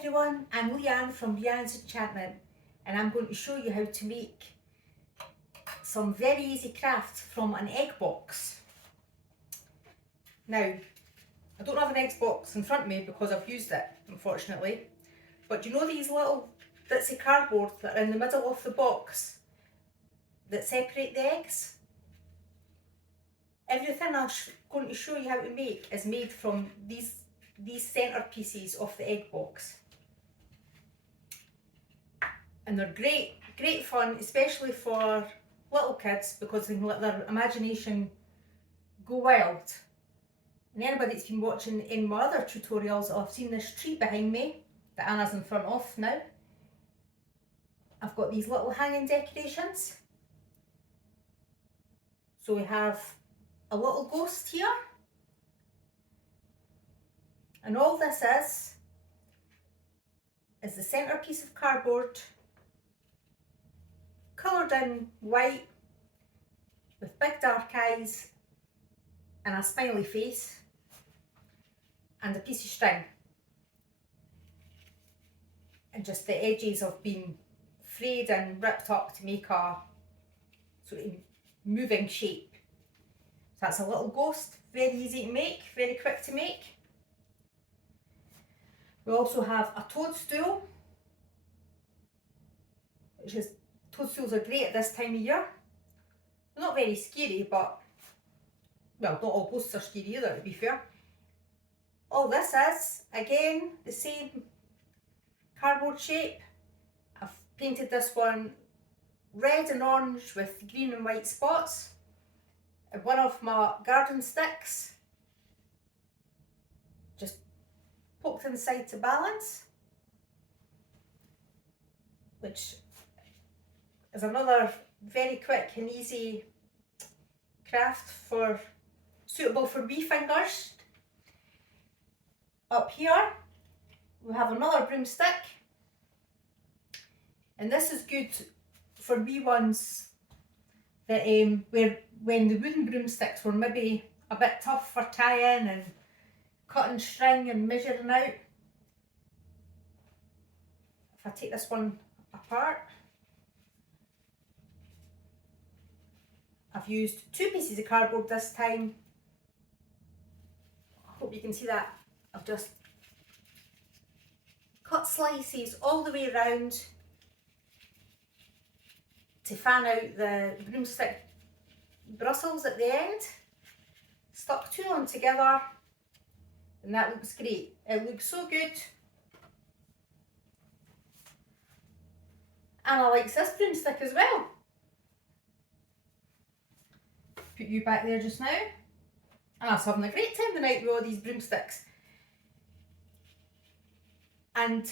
everyone, I'm Leanne from Leanne's Enchantment, and I'm going to show you how to make some very easy crafts from an egg box. Now, I don't have an egg box in front of me because I've used it, unfortunately, but you know these little bits of cardboard that are in the middle of the box that separate the eggs? Everything I'm going to show you how to make is made from these centre pieces of the egg box. And they're great fun, especially for little kids, because they can let their imagination go wild. And anybody that's been watching in my other tutorials will have seen this tree behind me that Anna's in front of now. I've got these little hanging decorations. So we have a little ghost here. And all this is the centre piece of cardboard coloured in white with big dark eyes and a smiley face and a piece of string, and just the edges have been frayed and ripped up to make a sort of moving shape. So that's a little ghost, very easy to make, very quick to make. We also have a toadstool, toadstools are great at this time of year. They're not very scary, but, well, not all ghosts are scary either, to be fair. All this is, again, the same cardboard shape. I've painted this one red and orange with green and white spots. And one of my garden sticks, just poked inside to balance, which is another very quick and easy craft suitable for wee fingers. Up here we have another broomstick, and this is good for wee ones that where when the wooden broomsticks were maybe a bit tough for tying and cutting string and measuring out. If I take this one apart, I've used 2 pieces of cardboard this time. I hope you can see that. I've just cut slices all the way around to fan out the broomstick bristles at the end. Stuck 2 on together, and that looks great. It looks so good. Anna likes this broomstick as well. Put you back there just now. Anna's having a great time tonight with all these broomsticks. And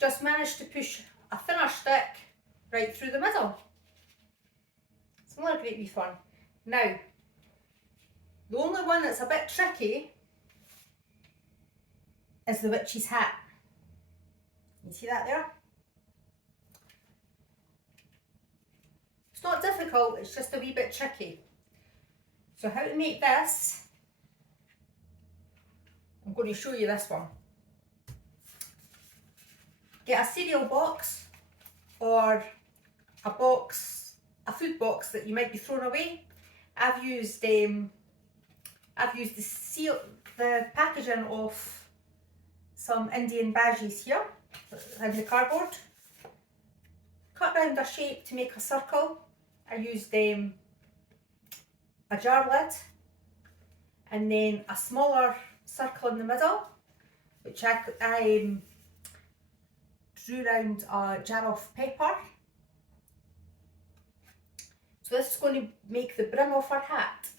just managed to push a thinner stick right through the middle. It's another great wee fun. Now, the only one that's a bit tricky is the witch's hat. You see that there? It's not difficult, it's just a wee bit tricky. So how to make this, I'm going to show you this one. Get a cereal box or a food box that you might be throwing away. I've used the packaging of some Indian bhajis here in the cardboard. Cut round a shape to make a circle. I used a jar lid and then a smaller circle in the middle, which I drew round a jar of pepper. So this is going to make the brim of our hat.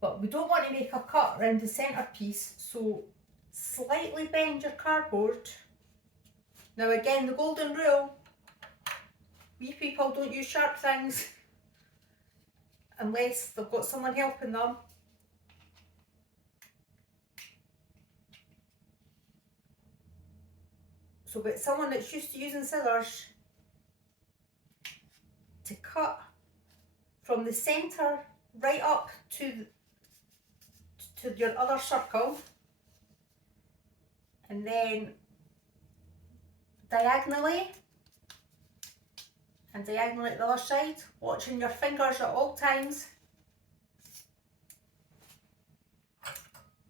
But we don't want to make a cut around the centre piece, so slightly bend your cardboard. Now again, the golden rule, wee people don't use sharp things unless they've got someone helping them. So get someone that's used to using scissors to cut from the centre right up to your other circle, and then diagonally, and diagonally at the other side, watching your fingers at all times.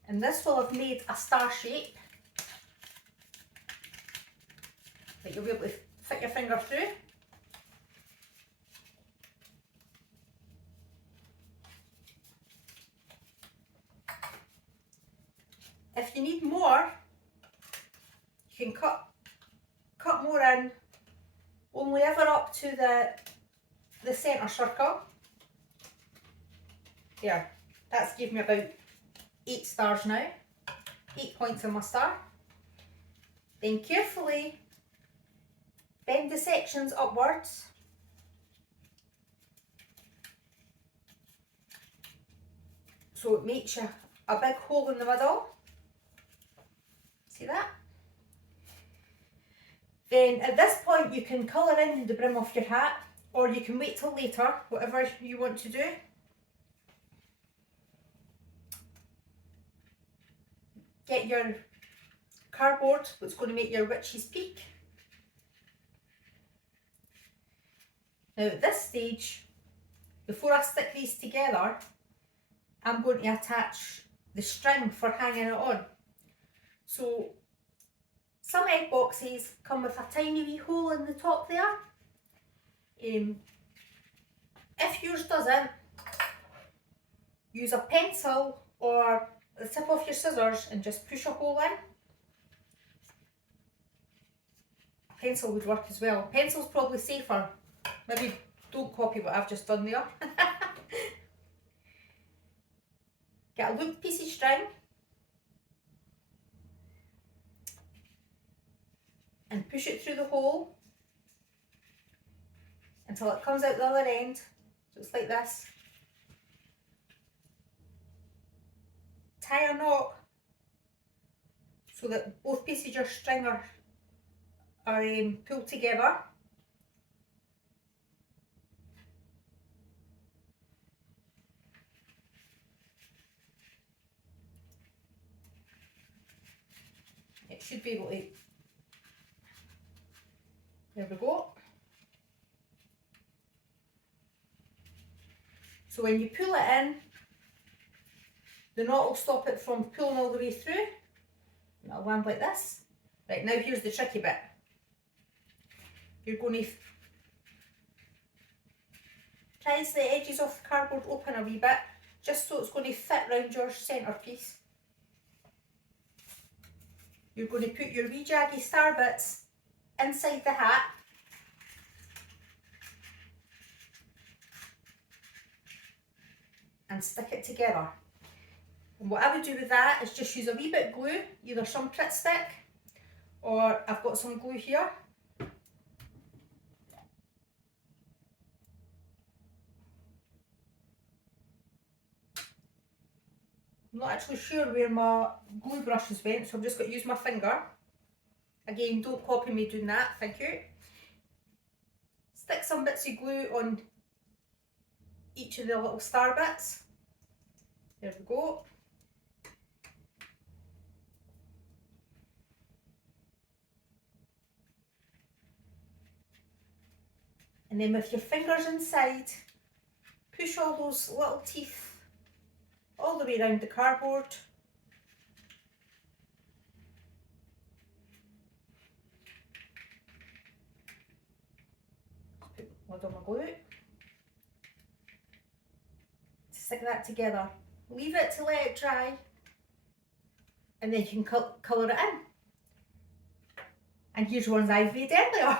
And this will have made a star shape that you'll be able to fit your finger through. If you need more, you can cut more in, only ever up to the centre circle. There, that's given me about 8 stars now, 8 points on my star. Then carefully bend the sections upwards. So it makes you a big hole in the middle. See that? Then at this point you can colour in the brim of your hat, or you can wait till later, whatever you want to do. Get your cardboard that's going to make your witch's peak. Now at this stage, before I stick these together, I'm going to attach the string for hanging it on. So some egg boxes come with a tiny wee hole in the top there. If yours doesn't, use a pencil or the tip of your scissors and just push a hole in. A pencil would work as well. Pencil's probably safer. Maybe don't copy what I've just done there. Get a looped piece of string and push it through the hole until it comes out the other end, so it's like this. Tie a knot so that both pieces of your string are pulled together. It should be able to, there we go. So when you pull it in, the knot will stop it from pulling all the way through, and it'll land like this. Right, now here's the tricky bit. You're going to prise the edges of the cardboard open a wee bit, just so it's going to fit round your centrepiece. You're going to put your wee jaggy star bits inside the hat. And stick it together. And what I would do with that is just use a wee bit of glue, either some Pritt stick, or I've got some glue here. I'm not actually sure where my glue brushes went, so I'm just going to use my finger. Again, don't copy me doing that, thank you. Stick some bits of glue on each of the little star bits. There we go. And then with your fingers inside, push all those little teeth all the way around the cardboard. Put a lid on my glue. Stick that together. Leave it to let it dry, and then you can colour it in. And here's ones I've made earlier.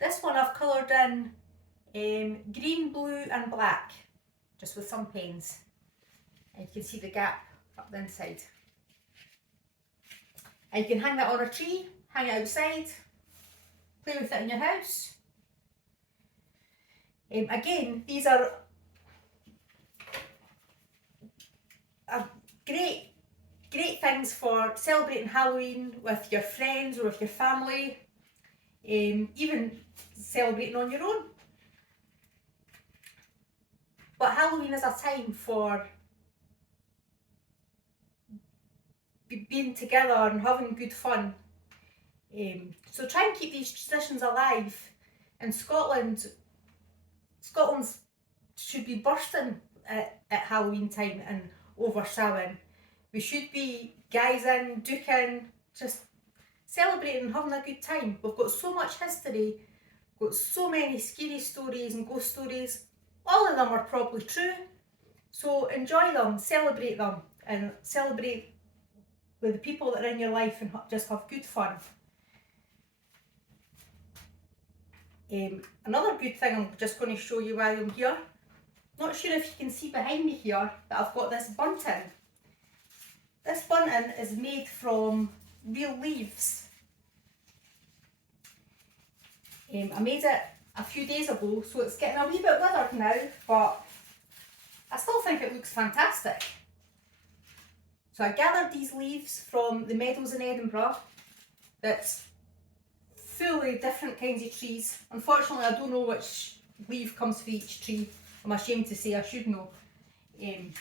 This one I've coloured in green, blue and black, just with some pens. And you can see the gap up the inside. And you can hang that on a tree, hang it outside, play with it in your house. Again, these are great things for celebrating Halloween with your friends or with your family, even celebrating on your own. But Halloween is a time for being together and having good fun. So try and keep these traditions alive. In Scotland, Scotland's should be bursting at Halloween time and over Samhain. We should be guys in, duking, just celebrating and having a good time. We've got so much history, got so many scary stories and ghost stories. All of them are probably true. So enjoy them, celebrate them, and celebrate with the people that are in your life and just have good fun. Another good thing I'm just going to show you while I'm here. Not sure if you can see behind me here that I've got this bunting. This bunting is made from real leaves. I made it a few days ago, so it's getting a wee bit withered now, but I still think it looks fantastic. So I gathered these leaves from the meadows in Edinburgh. That's fully different kinds of trees. Unfortunately, I don't know which leaf comes for each tree. I'm ashamed to say, I should know. And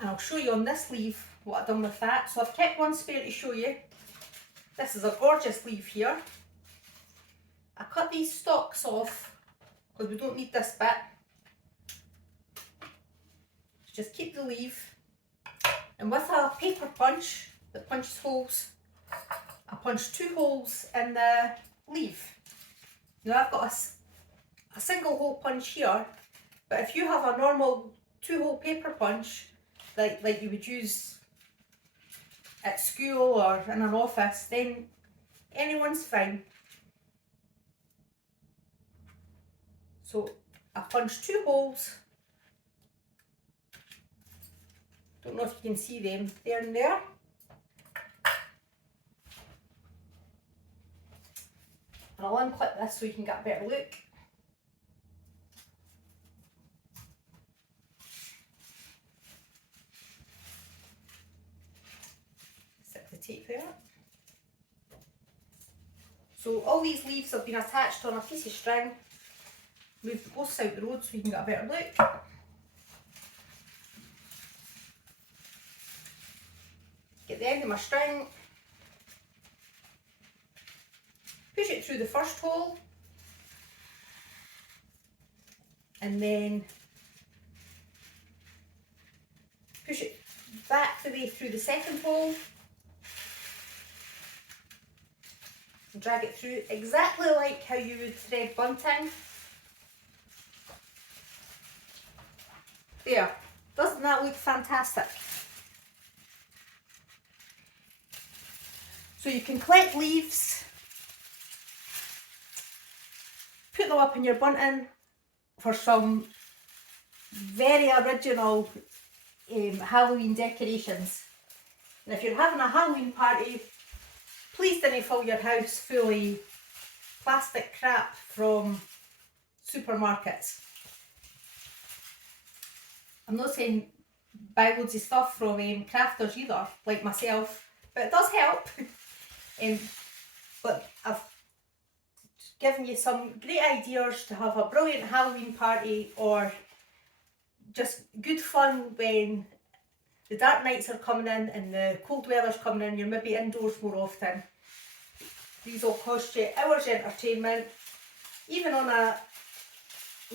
I'll show you on this leaf what I've done with that. So I've kept one spare to show you. This is a gorgeous leaf here. I cut these stalks off because we don't need this bit. Just keep the leaf, and with a paper punch that punches holes, I punched 2 holes in the leaf. Now I've got a single hole punch here, but if you have a normal 2-hole paper punch like you would use at school or in an office, then anyone's fine. So I punched 2 holes. Don't know if you can see them, there and there. And I'll unclip this so you can get a better look. Stick the tape there. So all these leaves have been attached on a piece of string. Move the posts out the road so you can get a better look. Get the end of my string, push it through the first hole, and then push it back the way through the second hole, and drag it through exactly like how you would thread bunting. There, doesn't that look fantastic? So you can collect leaves, put them up in your bunting for some very original Halloween decorations. And if you're having a Halloween party, please don't fill your house full of plastic crap from supermarkets. I'm not saying buy loads of stuff from crafters either, like myself, but it does help. But I've given you some great ideas to have a brilliant Halloween party or just good fun when the dark nights are coming in and the cold weather's coming in. You're maybe indoors more often. These will cost you hours entertainment. Even on a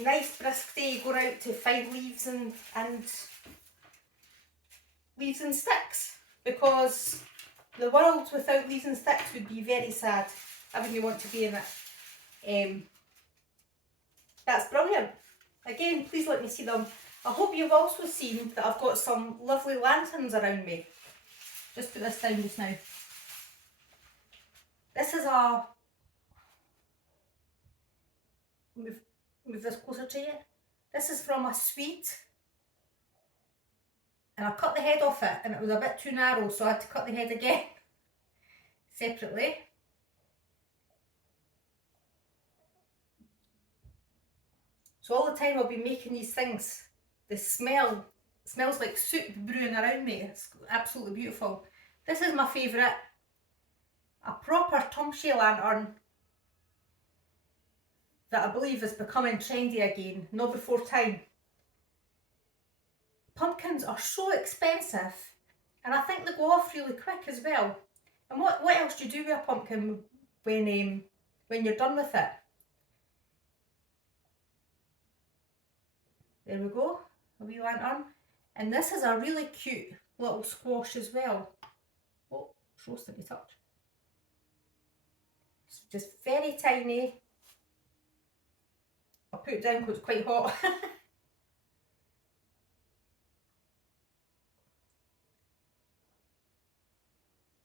nice brisk day, going out to find leaves and leaves and sticks, because the world without leaves and sticks would be very sad. I wouldn't want to be in it. That's brilliant. Again, please let me see them. I hope you've also seen that I've got some lovely lanterns around me. Just put this down just now. This is a... Move this closer to you. This is from a suite. And I cut the head off it and it was a bit too narrow, so I had to cut the head again separately. So all the time I'll be making these things, the smell smells like soup brewing around me. It's absolutely beautiful. This is my favourite, a proper Tumshay lantern that I believe is becoming trendy again, not before time. pumpkins are so expensive, and I think they go off really quick as well. And what else do you do with a pumpkin when you're done with it? There we go, a wee lantern. And this is a really cute little squash as well. Oh, it's roasted a touch. It's just very tiny. I'll put it down because it's quite hot.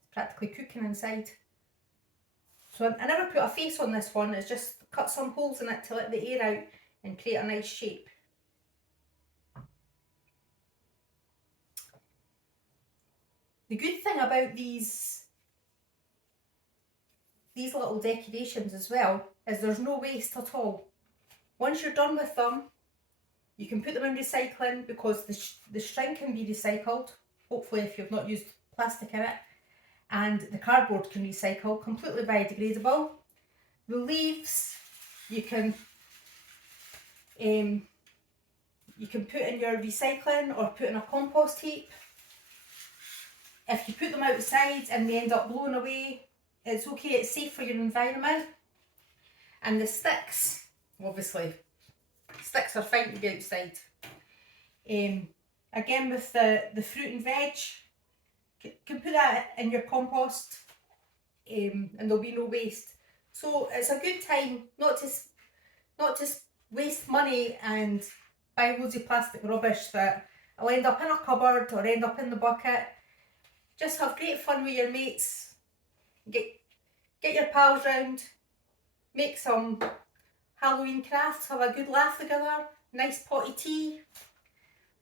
It's practically cooking inside. So I never put a face on this one, it's just cut some holes in it to let the air out and create a nice shape. The good thing about these little decorations as well is there's no waste at all. Once you're done with them, you can put them in recycling because the string can be recycled, hopefully if you've not used plastic in it, and the cardboard can recycle, completely biodegradable. The leaves you can put in your recycling or put in a compost heap. If you put them outside and they end up blowing away, it's okay, it's safe for your environment. And the sticks, obviously, sticks are fine to be outside. Again with the fruit and veg, you can put that in your compost and there'll be no waste. So it's a good time not to waste money and buy loads of plastic rubbish that will end up in a cupboard or end up in the bucket. Just have great fun with your mates, get your pals round, make some Halloween crafts, have a good laugh together, nice pot of tea,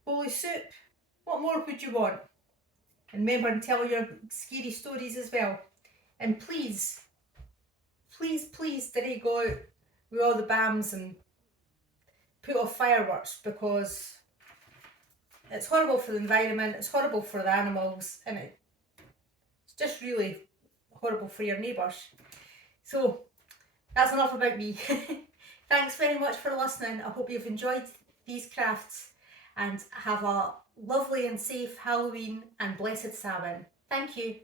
bowl of soup. What more would you want? And remember to tell your scary stories as well. And please, please, please don't go out with all the bams and put off fireworks, because it's horrible for the environment, it's horrible for the animals, and it's just really horrible for your neighbours. So that's enough about me. Thanks very much for listening. I hope you've enjoyed these crafts and have a lovely and safe Halloween and blessed Samhain. Thank you.